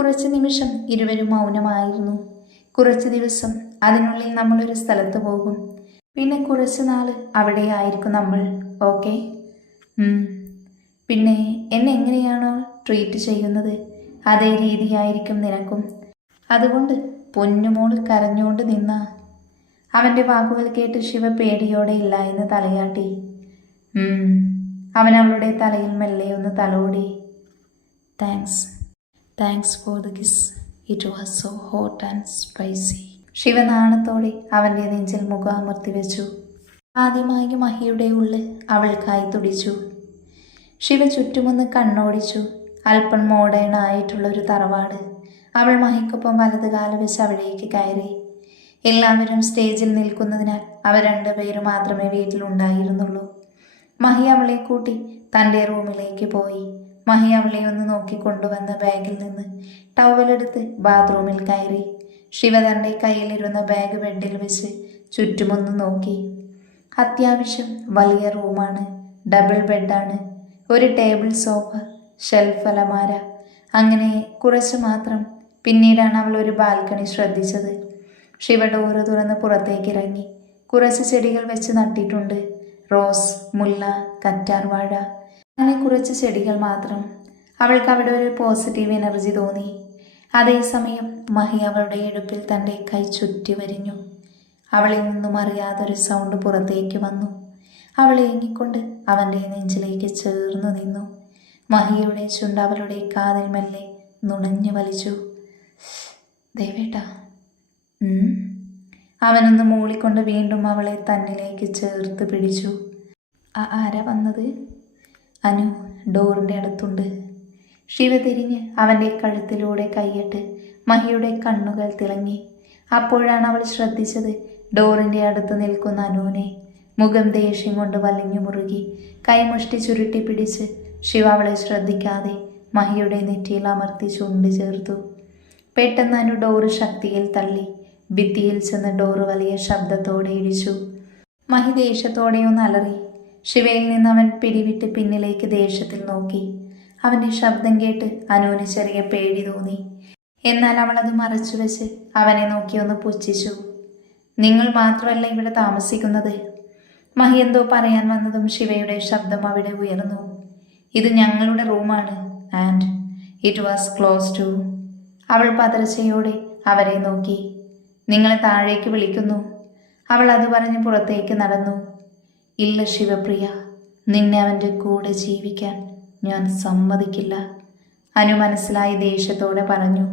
കുറച്ച് നിമിഷം ഇരുവരും മൗനമായിരുന്നു. കുറച്ച് ദിവസം അതിനുള്ളിൽ നമ്മളൊരു സ്ഥലത്ത് പോകും. പിന്നെ കുറച്ച് നാൾ അവിടെ ആയിരിക്കും നമ്മൾ ഓക്കെ? പിന്നെ എന്നെ എങ്ങനെയാണോ ട്രീറ്റ് ചെയ്യുന്നത്? അതേ രീതിയായിരിക്കും നിനക്കും. അതുകൊണ്ട് പൊന്നുമോൾ കരഞ്ഞുകൊണ്ട് നിന്ന. അവന്റെ വാക്കുകൾ കേട്ട് ശിവ പേടിയോടെ ഇല്ല എന്ന് തലയാട്ടി. അവൻ അവളുടെ തലയിൽ മെല്ലെ ഒന്ന് തലോടി. Thanks. Thanks for the kiss it was so hot and spicy ശിവനാണത്തോടെ അവന്റെ നെഞ്ചിൽ മുഖാമർത്തി വെച്ചു. ആദ്യമായി മഹിയുടെ ഉള്ളിൽ അവൾക്കായി തുടിച്ചു. ശിവ ചുറ്റുമൊന്ന് കണ്ണോടിച്ചു. അല്പം മോഡേൺ ആയിട്ടുള്ള തറവാട്. അവൾ മഹിക്കൊപ്പം വലത് കാലം വെച്ച് അവിടേക്ക് കയറി. എല്ലാവരും സ്റ്റേജിൽ നിൽക്കുന്നതിനാൽ അവർ രണ്ടുപേരും മാത്രമേ വീട്ടിലുണ്ടായിരുന്നുള്ളൂ. മഹി അവളെ കൂട്ടി തന്റെ റൂമിലേക്ക് പോയി. മഹി അവളെ ഒന്ന് നോക്കിക്കൊണ്ടുവന്ന ബാഗിൽ നിന്ന് ടവലെടുത്ത് ബാത്റൂമിൽ കയറി. ശിവ തന്റെ കയ്യിലിരുന്ന ബാഗ് ബെഡിൽ വെച്ച് ചുറ്റുമൊന്ന് നോക്കി. അത്യാവശ്യം വലിയ റൂമാണ്. ഡബിൾ ബെഡാണ്. ഒരു ടേബിൾ സോഫ ഷെൽഫ് അലമാര. അങ്ങനെ കുറച്ച് മാത്രം. പിന്നീടാണ് അവൾ ഒരു ബാൽക്കണി ശ്രദ്ധിച്ചത്. ശിവ ഡോറ് തുറന്ന് പുറത്തേക്ക് ഇറങ്ങി. കുറച്ച് ചെടികൾ വെച്ച് നട്ടിട്ടുണ്ട്. റോസ് മുല്ല കറ്റാർ വാഴ അങ്ങനെ കുറച്ച് ചെടികൾ മാത്രം. അവൾക്ക് അവിടെ ഒരു പോസിറ്റീവ് എനർജി തോന്നി. അതേസമയം മഹി അവളുടെ ഇടുപ്പിൽ തന്റെ കൈ ചുറ്റി വരിഞ്ഞു. അവളിൽ നിന്നും അറിയാതൊരു സൗണ്ട് പുറത്തേക്ക് വന്നു. അവൾ ഏങ്ങിക്കൊണ്ട് അവന്റെ നെഞ്ചിലേക്ക് ചേർന്നു നിന്നു. മഹിയുടെ ചുണ്ട് അവളുടെ കാതിൽ മെല്ലെ നുണഞ്ഞു വലിച്ചു. ദേവേട്ടാ. അവനൊന്ന് മൂളിക്കൊണ്ട് വീണ്ടും അവളെ തന്നിലേക്ക് ചേർത്ത് പിടിച്ചു. ആരാ വന്നത്? അനു ഡോറിന്റെ അടുത്തുണ്ട്. ശിവ തിരിഞ്ഞ് അവന്റെ കഴുത്തിലൂടെ കൈയിട്ട് മഹിയുടെ കണ്ണുകൾ തിളങ്ങി. അപ്പോഴാണ് അവൾ ശ്രദ്ധിച്ചത് ഡോറിന്റെ അടുത്ത് നിൽക്കുന്ന അനുവിനെ മുഖം ദേഷ്യം കൊണ്ട് വലിഞ്ഞു മുറുകി. കൈമുഷ്ടി ചുരുട്ടി പിടിച്ച് ശിവ അവളെ ശ്രദ്ധിക്കാതെ മഹിയുടെ നെറ്റിയിൽ അമർത്തി ചുണ്ട് ചേർത്തു. പെട്ടെന്ന് അനു ഡോറ് ശക്തിയിൽ തള്ളി. ഭിത്തിയിൽ ചെന്ന് ഡോറ് വലിയ ശബ്ദത്തോടെ ഇടിച്ചു. മഹി ദേഷ്യത്തോടെയൊന്ന് അലറി. ശിവയിൽ നിന്ന് അവൻ പിടിവിട്ട് പിന്നിലേക്ക് ദേഷ്യത്തിൽ നോക്കി. അവന്റെ ശബ്ദം കേട്ട് അനുവിന് ചെറിയ പേടി തോന്നി. എന്നാൽ അവൾ അത് മറച്ചു വെച്ച് അവനെ നോക്കി ഒന്ന് പുച്ഛിച്ചു. നിങ്ങൾ മാത്രമല്ല ഇവിടെ താമസിക്കുന്നത്? മഹി പറയാൻ വന്നതും ശിവയുടെ ശബ്ദം അവിടെ ഉയർന്നു. ഇത് ഞങ്ങളുടെ റൂമാണ് and it was close to. അവൾ പതർച്ചയോടെ അവരെ നോക്കി. നിങ്ങളെ താഴേക്ക് വിളിക്കുന്നു. അവൾ അത് പറഞ്ഞ് പുറത്തേക്ക് നടന്നു. ഇല്ല ശിവപ്രിയ നിന്നെ അവന്റെ കൂടെ ജീവിക്കാൻ ഞാൻ സമ്മതിക്കില്ല. അനു മനസ്സിലായി ദേഷ്യത്തോടെ പറഞ്ഞു.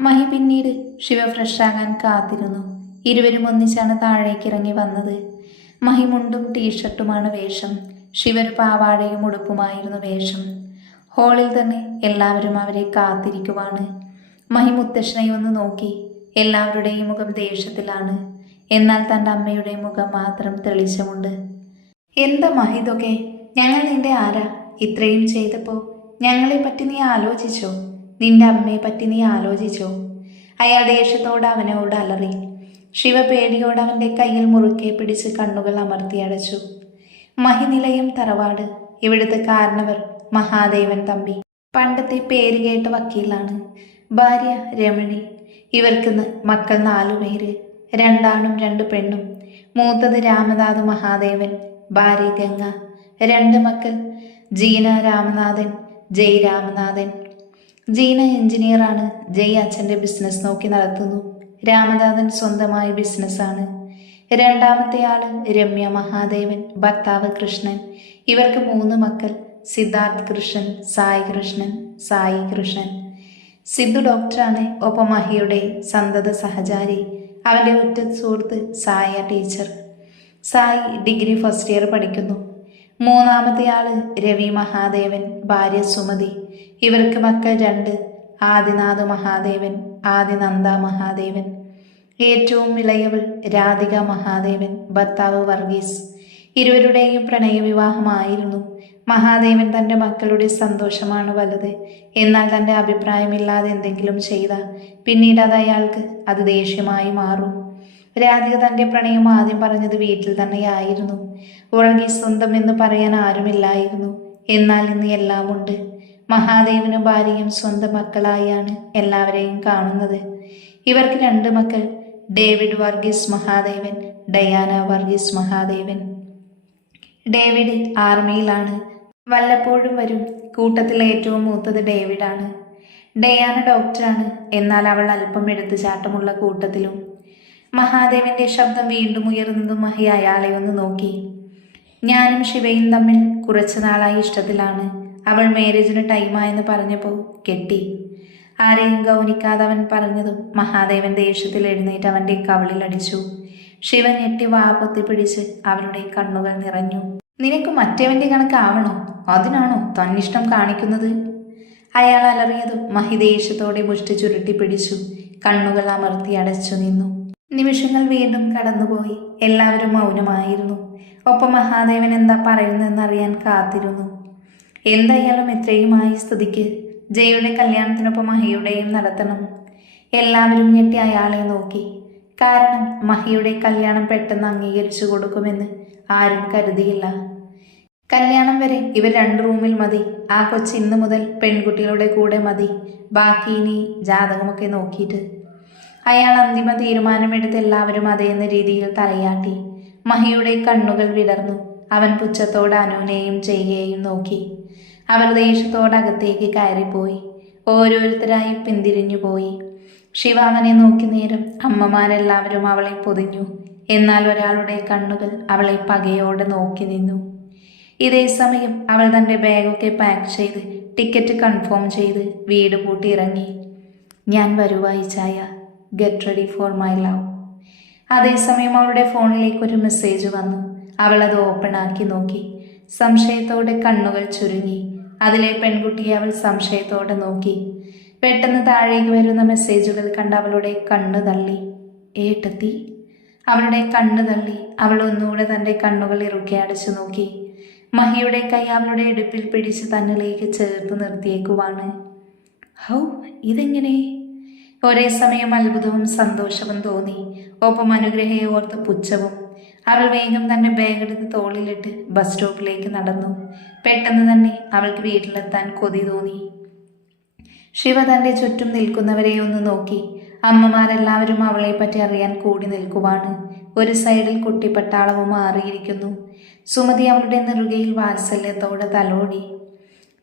മഹി പിന്നീട് ശിവ ഫ്രഷാകാൻ കാത്തിരുന്നു. ഇരുവരും ഒന്നിച്ചാണ് താഴേക്ക് ഇറങ്ങി വന്നത്. മഹി മുണ്ടും ടീഷർട്ടുമാണ് വേഷം. ശിവർ പാവാടയും ഉടുപ്പുമായിരുന്നു വേഷം. ഹോളിൽ തന്നെ എല്ലാവരും അവരെ കാത്തിരിക്കുവാണ്. മഹി മുത്തശ്ശനെ ഒന്ന് നോക്കി എല്ലാവരുടെയും മുഖം ദേഷ്യത്തിലാണ്. എന്നാൽ തന്റെ അമ്മയുടെ മുഖം മാത്രം തെളിച്ചമുണ്ട്. എന്താ മഹിതൊക്കെ ഞങ്ങൾ നിന്റെ ആരാ? ഇത്രയും ചെയ്തപ്പോൾ ഞങ്ങളെ പറ്റി നീ ആലോചിച്ചോ? നിന്റെ അമ്മയെ പറ്റി നീ ആലോചിച്ചോ? അയാൾ ദേഷ്യത്തോട് അവനോട് അലറി. ശിവ പേടിയോട് അവന്റെ കയ്യിൽ മുറുക്കെ പിടിച്ച് കണ്ണുകൾ അമർത്തി അടച്ചു. മഹിനിലയം തറവാട്. ഇവിടുത്തെ കാരണവർ മഹാദേവൻ തമ്പി. പണ്ടത്തെ പേര് കേട്ട വക്കീലാണ്. ഭാര്യ രമണി. ഇവർക്ക് മക്കൾ നാലു പേര്. രണ്ടാണും രണ്ട് പെണ്ണും. മൂത്തത് രാമനാഥ് മഹാദേവൻ. ഭാര്യ ഗംഗ. രണ്ട് മക്കൾ. ജീന രാമനാഥൻ ജയ് രാമനാഥൻ. ജീന എഞ്ചിനീയറാണ് ജയ് അച്ഛന്റെ ബിസിനസ് നോക്കി നടത്തുന്നു. രാമനാഥൻ സ്വന്തമായി ബിസിനസ്സാണ് രണ്ടാമത്തെ ആൾ രമ്യ മഹാദേവൻ ഭർത്താവ് കൃഷ്ണൻ. ഇവർക്ക് മൂന്ന് മക്കൾ. സിദ്ധാർത്ഥ് കൃഷ്ണൻ സായി കൃഷ്ണൻ സായി കൃഷ്ണൻ. സിദ്ധു ഡോക്ടറാണ് ഒപ്പം മഹിയുടെ സന്തത സഹചാരി. അവന്റെ ഉറ്റ സുഹൃത്ത് സായ teacher Sai degree first year പഠിക്കുന്നു. മൂന്നാമത്തെ ആൾ രവി മഹാദേവൻ ഭാര്യ സുമതി. ഇവർക്ക് മക്കൾ രണ്ട് ആദിനാഥ് മഹാദേവൻ ആദിനന്ദ മഹാദേവൻ. ഏറ്റവും ഇളയവൾ രാധിക മഹാദേവൻ ഭർത്താവ് വർഗീസ്. ഇരുവരുടെയും പ്രണയവിവാഹമായിരുന്നു. മഹാദേവൻ തന്റെ മക്കളുടെ സന്തോഷമാണ് വലുത്. എന്നാൽ തന്റെ അഭിപ്രായമില്ലാതെ എന്തെങ്കിലും ചെയ്ത പിന്നീട് അത് അയാൾക്ക് അത് ദേഷ്യമായി മാറും. രാധിക തന്റെ പ്രണയം ആദ്യം പറഞ്ഞത് വീട്ടിൽ തന്നെയായിരുന്നു. ഉറങ്ങി സ്വന്തം എന്ന് പറയാൻ ആരുമില്ലായിരുന്നു. എന്നാൽ ഇന്ന് എല്ലാമുണ്ട് മഹാദേവനും ഭാര്യയും സ്വന്തം മക്കളായാണ് എല്ലാവരെയും കാണുന്നത്. ഇവർക്ക് രണ്ട് മക്കൾ David Varghese Mahadevan Diana Varghese Mahadevan. David ആർമിയിലാണ്. വല്ലപ്പോഴും വരും. കൂട്ടത്തിലെ ഏറ്റവും മൂത്തത് ഡേവിഡാണ്. ഡയാന ഡോക്ടറാണ്. എന്നാൽ അവൾ അല്പം എടുത്തുചാട്ടമുള്ള കൂട്ടത്തിലും മഹാദേവന്റെ ശബ്ദം വീണ്ടും ഉയർന്നതും മഹി അയാളെ ഒന്ന് നോക്കി. ഞാനും ശിവയും തമ്മിൽ കുറച്ചു നാളായി ഇഷ്ടത്തിലാണ്. അവൾ മാരേജിന് ടൈമായെന്ന് പറഞ്ഞപ്പോൾ കെട്ടി. ആരെയും ഗൗനിക്കാതെ അവൻ പറഞ്ഞതും മഹാദേവൻ ദേഷ്യത്തിൽ എഴുന്നേറ്റ് അവന്റെ കവളിൽ അടിച്ചു. ശിവൻ ഞെട്ടി വാ പൊത്തിപ്പിടിച്ച് അവരുടെ കണ്ണുകൾ നിറഞ്ഞു. നിനക്ക് മറ്റേവന്റെ കണക്കാവണോ? അതിനാണോ തന്നിഷ്ടം കാണിക്കുന്നത്? അയാൾ അലറിയതും മഹി ദേഷ്യത്തോടെ മുഷ്ടി ചുരുട്ടി പിടിച്ചു. കണ്ണുകൾ അമർത്തി അടച്ചു നിന്നു. നിമിഷങ്ങൾ വീണ്ടും കടന്നുപോയി. എല്ലാവരും മൗനമായിരുന്നു. ഒപ്പം മഹാദേവൻ എന്താ പറയുന്നതെന്നറിയാൻ കാത്തിരുന്നു. എന്തായാലും ഇത്രയുമായി സ്തുതിക്ക്. ജയയുടെ കല്യാണത്തിനൊപ്പം മഹിയുടെയും നടത്തണം. എല്ലാവരും ഞെട്ടി അയാളെ നോക്കി. കാരണം മഹിയുടെ കല്യാണം പെട്ടെന്ന് അംഗീകരിച്ചു കൊടുക്കുമെന്ന് ആരും കരുതിയില്ല. കല്യാണം വരെ ഇവർ രണ്ട് റൂമിൽ മതി. ആ കൊച്ചി ഇന്ന് മുതൽ പെൺകുട്ടികളുടെ കൂടെ മതി. ബാക്കി ഇനി ജാതകമൊക്കെ നോക്കിയിട്ട്. അയാൾ അന്തിമ തീരുമാനമെടുത്ത് എല്ലാവരും അതേന്ന രീതിയിൽ തലയാട്ടി. മഹിയുടെ കണ്ണുകൾ വിടർന്നു. അവൻ പുച്ഛത്തോട് അനുവിനെയും ചെയ്യുകയും നോക്കി. അവർ ദേഷ്യത്തോടകത്തേക്ക് കയറിപ്പോയി. ഓരോരുത്തരായി പിന്തിരിഞ്ഞു പോയി. ശിവ അവനെ നോക്കി നേരം അമ്മമാരെല്ലാവരും അവളെ പൊതിഞ്ഞു. എന്നാൽ ഒരാളുടെ കണ്ണുകൾ അവളെ പകയോടെ നോക്കി നിന്നു. ഇതേ സമയം അവൾ തന്റെ ബാഗൊക്കെ പാക്ക് ചെയ്ത് ടിക്കറ്റ് കൺഫേം ചെയ്ത് വീട് പൂട്ടി ഇറങ്ങി ഞാൻ വരുവായി ചായ. Get ready for my love അതേസമയം അവളുടെ ഫോണിലേക്ക് ഒരു മെസ്സേജ് വന്നു. അവൾ അത് ഓപ്പൺ ആക്കി നോക്കി. സംശയത്തോടെ കണ്ണുകൾ ചുരുങ്ങി. അതിലെ പെൺകുട്ടിയെ അവൾ സംശയത്തോടെ നോക്കി. പെട്ടെന്ന് താഴേക്ക് വരുന്ന മെസ്സേജുകൾ കണ്ട് അവളുടെ കണ്ണ് തള്ളി. ഏട്ടത്തി? അവളുടെ കണ്ണ് തള്ളി. അവൾ ഒന്നുകൂടെ തന്റെ കണ്ണുകൾ ഇറുക്കി അടച്ചു നോക്കി. മഹിയുടെ കൈ അവളുടെ ഇടുപ്പിൽ പിടിച്ച് തന്നിലേക്ക് ചേർത്ത് നിർത്തിയേക്കുവാണ്. ഹൗ? ഇതെങ്ങനെ? ഒരേ സമയം അത്ഭുതവും സന്തോഷവും തോന്നി. ഒപ്പം അനുഗ്രഹയെ ഓർത്ത് പുച്ഛവും. അവൾ വേഗം തന്നെ ബാഗ് എടുത്ത് തോളിലിട്ട് ബസ് സ്റ്റോപ്പിലേക്ക് നടന്നു. പെട്ടെന്ന് തന്നെ അവൾക്ക് വീട്ടിലെത്താൻ കൊതി തോന്നി. ശിവ തന്റെ ചുറ്റും നിൽക്കുന്നവരെ ഒന്ന് നോക്കി. അമ്മമാരെല്ലാവരും അവളെ പറ്റി അറിയാൻ കൂടി നിൽക്കുവാണ്. ഒരു സൈഡിൽ കുട്ടിപ്പട്ടാളവും മാറിയിരിക്കുന്നു. സുമതി അവളുടെ നെറുകയിൽ വാത്സല്യത്തോടെ തലോടി.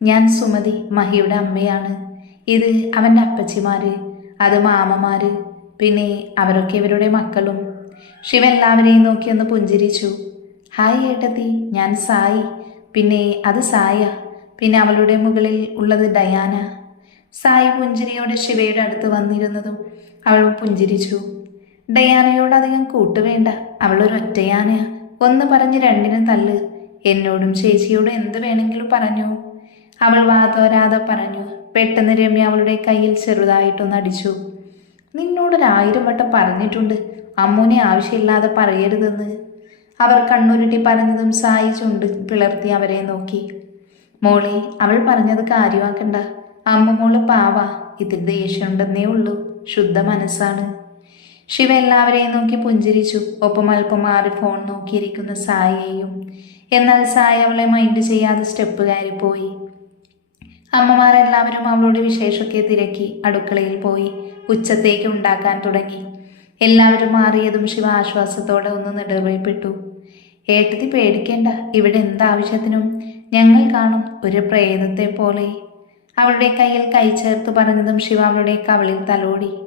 ഞാൻ സുമതി മഹിയുടെ അമ്മയാണ്. ഇത് അവന്റെ അപ്പച്ചിമാര്. അത് മാമമാർ പിന്നെ അവരൊക്കെ ഇവരുടെ മക്കളും. ശിവ എല്ലാവരെയും നോക്കി ഒന്ന് പുഞ്ചിരിച്ചു. ഹായ് ഏട്ടത്തി ഞാൻ സായി. പിന്നെ അത് സായ. പിന്നെ അവളുടെ മുകളിൽ ഉള്ളത് ഡയാന. സായി പുഞ്ചിരിയോടെ ശിവയുടെ അടുത്ത് വന്നിരുന്നതും അവൾ പുഞ്ചിരിച്ചു. ഡയാനയോട് അധികം കൂട്ടുവേണ്ട. അവളൊരു ഒറ്റയാനയാ ഒന്ന് പറഞ്ഞ് രണ്ടിനും തല്ല് എന്നോടും ചേച്ചിയോടും എന്ത് വേണമെങ്കിലും പറഞ്ഞു. അവൾ വാതോരാതെ പറഞ്ഞു. പെട്ടെന്ന് രമ്യ അവളുടെ കയ്യിൽ ചെറുതായിട്ടൊന്ന് അടിച്ചു. നിന്നോടൊരായിരം വട്ടം പറഞ്ഞിട്ടുണ്ട്. അമ്മൂനെ ആവശ്യമില്ലാതെ പറയരുതെന്ന്. അവർ കണ്ണുരുട്ടി പറഞ്ഞതും സായി ചുണ്ട് പിളർത്തി അവരെ നോക്കി. മോളെ അവൾ പറഞ്ഞത് കാര്യമാക്കണ്ട. അമ്മ മോൾ പാവ. ഇതിൽ ദേഷ്യമുണ്ടെന്നേ ഉള്ളൂ. ശുദ്ധ മനസ്സാണ്. ശിവ എല്ലാവരെയും നോക്കി പുഞ്ചിരിച്ചു. ഒപ്പം അല്പം മാറി ഫോൺ നോക്കിയിരിക്കുന്ന സായിയെയും. എന്നാൽ സായി അവളെ മൈൻഡ് ചെയ്യാതെ സ്റ്റെപ്പ് കയറിപ്പോയി. അമ്മമാരെല്ലാവരും അവളുടെ വിശേഷമൊക്കെ തിരക്കി അടുക്കളയിൽ പോയി ഉച്ചത്തേക്ക് ഉണ്ടാക്കാൻ തുടങ്ങി. എല്ലാവരും മാറിയതും ശിവ ആശ്വാസത്തോടെ ഒന്ന് നെടുവേപ്പെട്ടു ഏട്ടത്തി പേടിക്കേണ്ട ഇവിടെ എന്താവശ്യത്തിനും? ഞങ്ങൾ കാണും ഒരു പ്രേതത്തെ പോലെ. അവളുടെ കയ്യിൽ കൈ ചേർത്ത് പറഞ്ഞതും ശിവ അവളുടെ കവളിൽ തലോടി.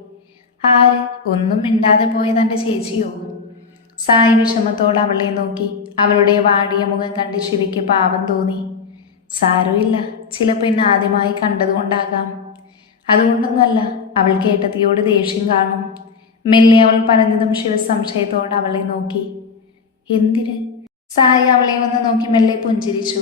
ആര്? ഒന്നും മിണ്ടാതെ പോയ തന്റെ ചേച്ചിയോ? സായി വിഷമത്തോടെ അവളെ നോക്കി. അവളുടെ വാടിയ മുഖം കണ്ട് ശിവയ്ക്ക് പാവം തോന്നി. സാരമില്ല. ചിലപ്പോൾ എന്നെ ആദ്യമായി കണ്ടതുകൊണ്ടാകാം. അതുകൊണ്ടൊന്നുമല്ല അവൾ കേട്ടതിയോട് ദേഷ്യം കാണും. മെല്ലെ അവൾ പറഞ്ഞതും ശിവ സംശയത്തോടെ അവളെ നോക്കി. എന്തിന്? സായി അവളെ വന്ന് നോക്കി മെല്ലെ പുഞ്ചിരിച്ചു.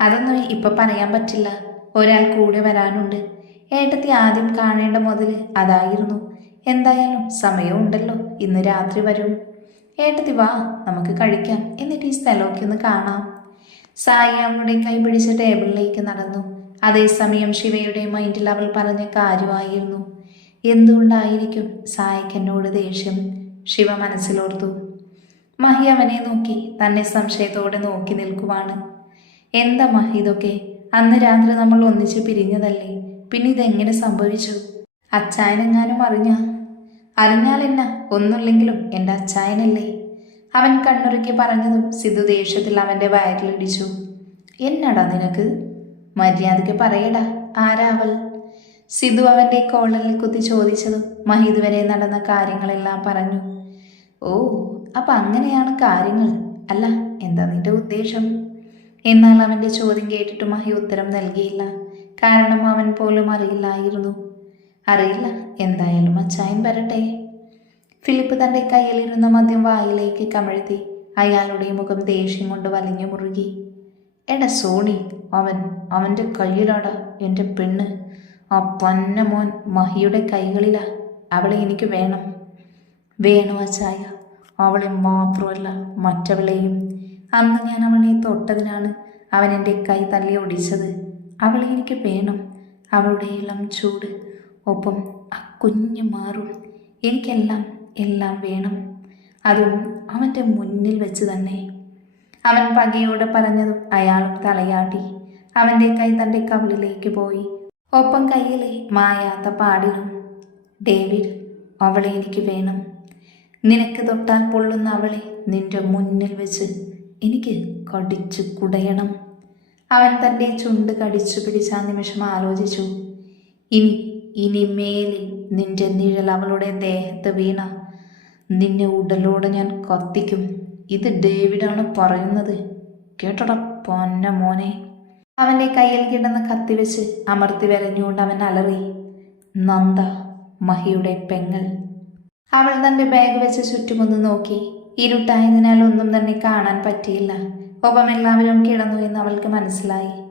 അതൊന്നും ഇപ്പൊ പറയാൻ പറ്റില്ല. ഒരാൾ കൂടെ വരാനുണ്ട്. ഏട്ടത്തി ആദ്യം കാണേണ്ട മുതൽ അതായിരുന്നു. എന്തായാലും സമയമുണ്ടല്ലോ ഇന്ന് രാത്രി വരും. ഏട്ടത്തി വാ നമുക്ക് കഴിക്കാം. എന്നിട്ട് ഈ സ്ഥലമൊക്കെ ഒന്ന് കാണാം. സായി അവളുടെ കൈ പിടിച്ച് ടേബിളിലേക്ക് നടന്നു. അതേസമയം ശിവയുടെ മൈൻഡിൽ അവൾ പറഞ്ഞ കാര്യമായിരുന്നു. എന്തുകൊണ്ടായിരിക്കും സായിക്ക് എന്നോട് ദേഷ്യം? ശിവ മനസ്സിലോർത്തു. മഹി അവനെ നോക്കി തന്നെ സംശയത്തോടെ നോക്കി നിൽക്കുവാണ്. എന്താ മഹി ഇതൊക്കെ? അന്ന് രാത്രി നമ്മൾ ഒന്നിച്ച് പിരിഞ്ഞതല്ലേ? പിന്നെ ഇതെങ്ങനെ സംഭവിച്ചു? അച്ചായനെങ്ങാനും അറിഞ്ഞ? അറിഞ്ഞാൽ എന്നാ? ഒന്നുമില്ലെങ്കിലും എന്റെ അച്ചായനല്ലേ? അവൻ കണ്ണുറുക്കി പറഞ്ഞതും സിദ്ധു ദേഷ്യത്തിൽ അവന്റെ വയറ്റിലിടിച്ചു. എന്നടാ നിനക്ക്? മര്യാദയ്ക്ക് പറയടാ. ആരാ അവൾ? സിധു അവന്റെ കോളറിൽ കുത്തി ചോദിച്ചതും മഹിദ് വരെ നടന്ന കാര്യങ്ങളെല്ലാം പറഞ്ഞു. ഓ അപ്പം അങ്ങനെയാണ് കാര്യങ്ങൾ. അല്ല എന്താ നിന്റെ ഉദ്ദേശം? എന്നാൽ അവന്റെ ചോദ്യം കേട്ടിട്ട് മഹി ഉത്തരം നൽകിയില്ല. കാരണം അവൻ പോലും അറിയില്ലായിരുന്നു. അറിയില്ല. എന്തായാലും അച്ചായൻ വരട്ടെ. ഫിലിപ്പ് തന്റെ കയ്യിലിരുന്ന മദ്യം വായിലേക്ക് കമഴ്ത്തി. അയാളുടെ മുഖം ദേഷ്യം കൊണ്ട് വലിഞ്ഞു മുറുകി. എടാ സോണി അവൻ അവന്റെ കയ്യിലാടാ എന്റെ പെണ്ണ്. ആ പൊന്ന മോൻ മഹിയുടെ കൈകളിലാ അവളെ എനിക്ക് വേണം. വേണോ ചായ അവളെ മാത്രമല്ല മറ്റവളെയും. അന്ന് ഞാൻ അവനെ തൊട്ടതിനാണ് അവൻ എന്റെ കൈ തല്ലി ഒടിച്ചത്. അവളെ എനിക്ക് വേണം. അവളുടെ ഇളം ചൂട്. ഒപ്പം ആ കുഞ്ഞു മാറും. എനിക്കെല്ലാം എല്ലാം വേണം. അതും അവന്റെ മുന്നിൽ വെച്ച് തന്നെ. അവൻ പകയോടെ പറഞ്ഞതും അയാളും തലയാട്ടി. അവന്റെ കൈ തന്റെ കവിളിലേക്ക് പോയി. ഒപ്പം കയ്യിലെ മായാത്ത പാടിലും ഡേവിഡ് അവളെ എനിക്ക് വേണം. നിനക്ക് തൊട്ടാൽ പൊള്ളുന്ന അവളെ നിന്റെ മുന്നിൽ വെച്ച് എനിക്ക് കടിച്ചു കുടയണം. അവൻ തന്റെ ചുണ്ട് കടിച്ചു പിടിച്ച നിമിഷം ആലോചിച്ചു. ഇനി ഇനി മേലിൽ നിന്റെ നിഴൽ അവളുടെ ദേഹത്ത് വീണ നിന്നെ ഉടലോടെ ഞാൻ കത്തിക്കും. ഇത് ഡേവിഡാണ് പറയുന്നത്. കേട്ടടാ പൊന്ന മോനെ. അവന്റെ കയ്യിൽ കിടന്ന കത്തി വെച്ച് അമർത്തി വരഞ്ഞുകൊണ്ട് അവൻ അലറി. നന്ദ മഹിയുടെ പെങ്ങൽ അവൾ തന്റെ ബാഗ് വെച്ച് ചുറ്റുമൊന്ന് നോക്കി. ഇരുട്ടായതിനാൽ ഒന്നും തന്നെ കാണാൻ പറ്റിയില്ല. ഒപ്പം എല്ലാവരും കിടന്നു എന്ന് അവൾക്ക് മനസ്സിലായി.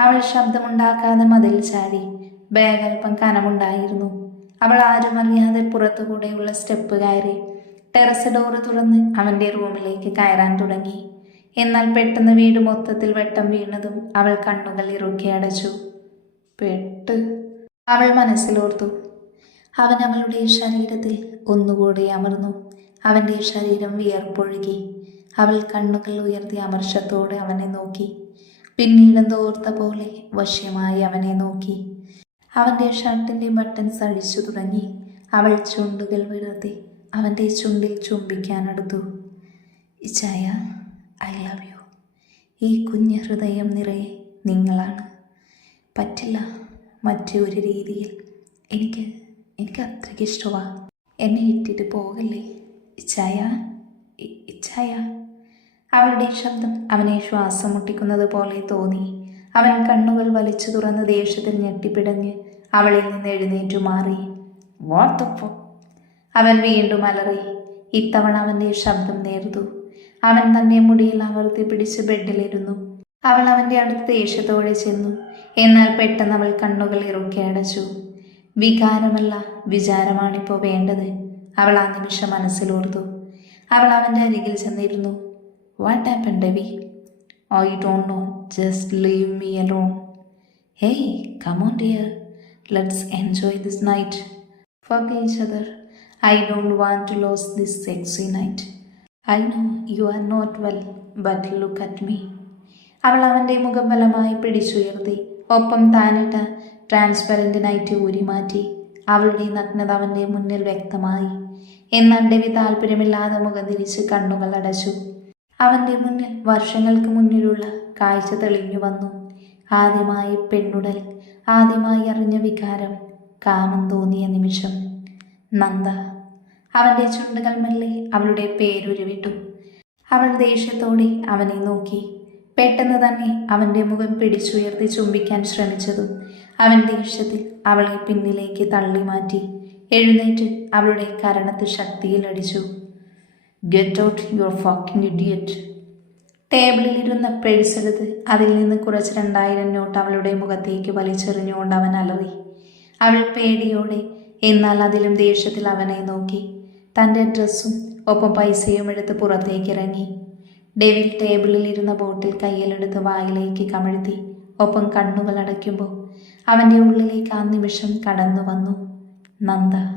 അവൾ ശബ്ദമുണ്ടാക്കാതെ മതിൽ ചാടി. ബാഗ് അല്പം കനമുണ്ടായിരുന്നു. അവൾ ആരും അറിയാതെ പുറത്തുകൂടെയുള്ള സ്റ്റെപ്പ് കയറി. ടെറസ് ഡോറ് തുറന്ന് അവന്റെ റൂമിലേക്ക് കയറാൻ തുടങ്ങി. എന്നാൽ പെട്ടെന്ന് വീട് മൊത്തത്തിൽ വെട്ടം വീണതും അവൾ കണ്ണുകൾ ഇറുക്കി അടച്ചു. പെട്ട്. അവൾ മനസ്സിലോർത്തു. അവൻ അവളുടെ ശരീരത്തിൽ ഒന്നുകൂടി അമർന്നു. അവന്റെ ശരീരം വിയർപ്പൊഴുകി. അവൾ കണ്ണുകൾ ഉയർത്തി അമർഷത്തോടെ അവനെ നോക്കി. പിന്നീട് തോർത്ത പോലെ വശ്യമായി അവനെ നോക്കി. അവന്റെ ഷർട്ടിന്റെ ബട്ടൺസ് അഴിച്ചു തുടങ്ങി. അവൾ ചുണ്ടുകൾ വിടർത്തി. അവന്റെ ചുണ്ടിൽ ചുംബിക്കാനെടുത്തു. ഇച്ചായ ഐ ലവ് യു. ഈ കുഞ്ഞ് ഹൃദയം നിറയെ നിങ്ങളാണ്. പറ്റില്ല മറ്റൊരു രീതിയിൽ. എനിക്ക് എനിക്ക് അത്രയ്ക്ക് ഇഷ്ടമാണ് എന്നെ ഇട്ടിട്ട് പോകല്ലേ? ഇച്ചായ ഇച്ചായ അവളുടെ ശബ്ദം അവനെ ശ്വാസം മുട്ടിക്കുന്നത് പോലെ തോന്നി. അവൻ കണ്ണുകൾ വലിച്ചു തുറന്ന് ദേഷ്യത്തിൽ ഞെട്ടിപ്പിടഞ്ഞ് അവളിൽ നിന്ന് എഴുന്നേറ്റു മാറി. വാർത്തപ്പോ അവൻ വീണ്ടും അലറി. ഇത്തവണ അവന്റെ ശബ്ദം നേർന്നു. അവൻ തന്റെ മുടിയിൽ അമർത്തി പിടിച്ച് ബെഡിലിരുന്നു. അവൾ അവന്റെ അടുത്ത് ദേഷ്യത്തോടെ ചെന്നു. എന്നാൽ പെട്ടെന്ന് അവൾ കണ്ണുകൾ ഇറുക്കി അടച്ചു. വികാരമല്ല വിചാരമാണിപ്പോൾ വേണ്ടത്. അവൾ ആ നിമിഷം മനസ്സിലോർത്തു. അവൾ അവന്റെ അരികിൽ ചെന്നിരുന്നു. What happen Devy I don't know just leave me alone hey come on dear let's enjoy this night for each other. I don't want to lose this sexy night. I know you are not well, but look at me. അവൾ അവന്റെ മുഖം ബലമായി പിടിച്ചുയർത്തി. ഒപ്പം താനിട്ട transparent night ഊരിമാറ്റി അവളുടെ നഗ്നത അവന്റെ മുന്നിൽ വ്യക്തമായി. എന്നാൽ ഡെവി താല്പര്യമില്ലാതെ മുഖം തിരിച്ച് കണ്ണുകൾ അടച്ചു. അവന്റെ മുന്നിൽ വർഷങ്ങൾക്ക് മുന്നിലുള്ള കാഴ്ച തെളിഞ്ഞു വന്നു. ആദ്യമായി പെണ്ണുടൽ ആദ്യമായി അറിഞ്ഞ വികാരം കാമം തോന്നിയ നിമിഷം. നന്ദ. അവന്റെ ചുണ്ടുകൾ മെല്ലെ അവളുടെ പേരുരുവിട്ടു. അവൾ ദേഷ്യത്തോടെ അവനെ നോക്കി. പെട്ടെന്ന് തന്നെ അവന്റെ മുഖം പിടിച്ചുയർത്തി ചുംബിക്കാൻ ശ്രമിച്ചതും. അവൻ ദേഷ്യത്തിൽ അവളെ പിന്നിലേക്ക് തള്ളി മാറ്റി എഴുന്നേറ്റ് അവളുടെ കരണത്ത് ശക്തിയിൽ അടിച്ചു. Get out your fucking idiot ടേബിളിലിരുന്ന purse എടുത്ത് അതിൽ നിന്ന് കുറച്ച് രണ്ടായിരം നോട്ട് അവളുടെ മുഖത്തേക്ക് വലിച്ചെറിഞ്ഞുകൊണ്ട് അവൻ അലറി. അവൾ പേടിയോടെ എന്നാൽ അതിലും ദേഷ്യത്തിൽ അവനെ നോക്കി. തന്റെ ഡ്രസ്സും ഒപ്പം പൈസയും എടുത്ത് പുറത്തേക്ക് ഇറങ്ങി ഡേവിൽ ടേബിളിൽ ഇരുന്ന ബോട്ടിൽ കയ്യിലെടുത്ത് വായിലേക്ക് കമഴ്ത്തി ഒപ്പം കണ്ണുകൾ അടയ്ക്കുമ്പോൾ അവന്റെ ഉള്ളിലേക്ക് ആ നിമിഷം കടന്നു വന്നു നന്ദ.